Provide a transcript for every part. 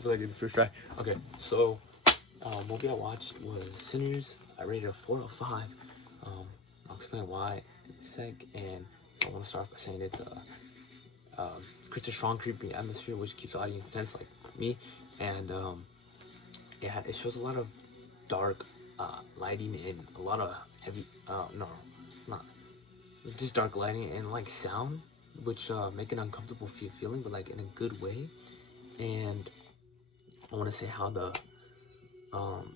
Hopefully I get this first try. Okay, so movie I watched was Sinners. I rated a 4 out of 5. I'll explain why in a sec, and I want to start off by saying it's creates a strong, creepy atmosphere which keeps the audience tense, like me, and yeah, it shows a lot of dark lighting and a lot of heavy. No, not just dark lighting and like sound, which make an uncomfortable feeling, but like in a good way. And I want to say how um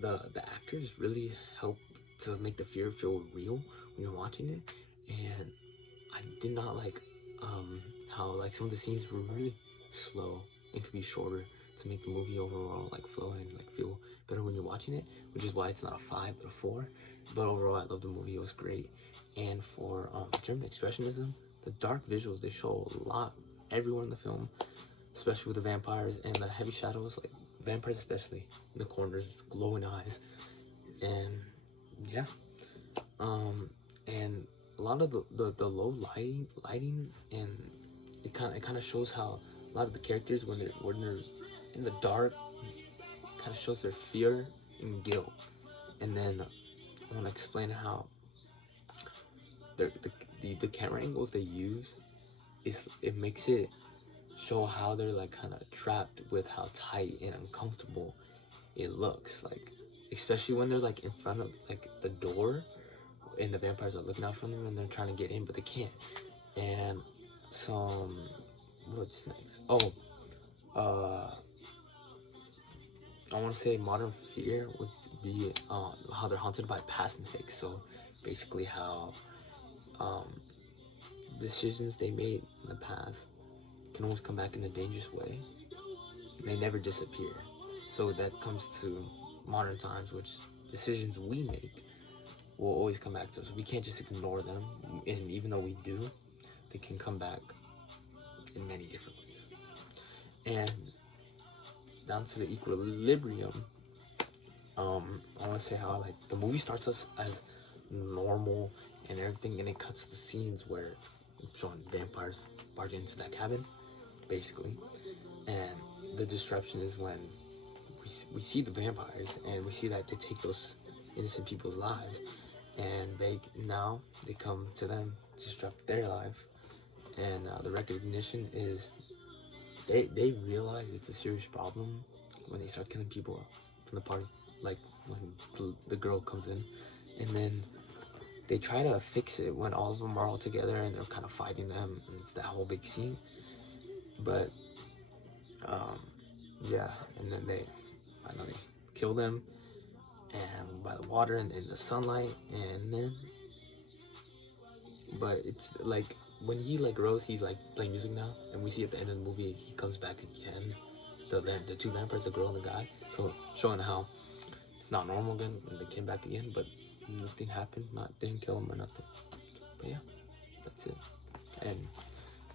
the actors really help to make the fear feel real when you're watching it. And I did not like how like some of the scenes were really slow and could be shorter to make the movie overall like flow and like feel better when you're watching it, which is why it's not a 5 but a 4. But overall I love the movie, it was great. And for German expressionism, the dark visuals, they show a lot everywhere in the film, especially with the vampires and the heavy shadows, like vampires especially in the corners, glowing eyes. And yeah, and a lot of the low lighting, and it kind of shows how a lot of the characters when they're in the dark kind of shows their fear and guilt. And then I want to explain how the camera angles they use is it makes it show how they're like kind of trapped with how tight and uncomfortable it looks, like especially when they're like in front of like the door and the vampires are looking out for them and they're trying to get in but they can't. And some what's next, I want to say modern fear would be how they're haunted by past mistakes. So basically how decisions they made in the past can always come back in a dangerous way. They never disappear. So that comes to modern times, which decisions we make will always come back to us. We can't just ignore them, and even though we do, they can come back in many different ways. And down to the equilibrium, I want to say how like the movie starts us as normal and everything, and it cuts the scenes where it's showing vampires barge into that cabin, basically. And the disruption is when we see the vampires and we see that they take those innocent people's lives, and they come to them to disrupt their life. And the recognition is they realize it's a serious problem when they start killing people from the party, like when the girl comes in, and then they try to fix it when all of them are all together and they're kind of fighting them, and it's that whole big scene. But yeah, and then they kill them and by the water and in the sunlight. And then but it's like when he like Rose, he's like playing music now, and we see at the end of the movie he comes back again, the two vampires, the girl and the guy, so showing how it's not normal again, and they came back again, but nothing happened, didn't kill him or nothing. But yeah, that's it. And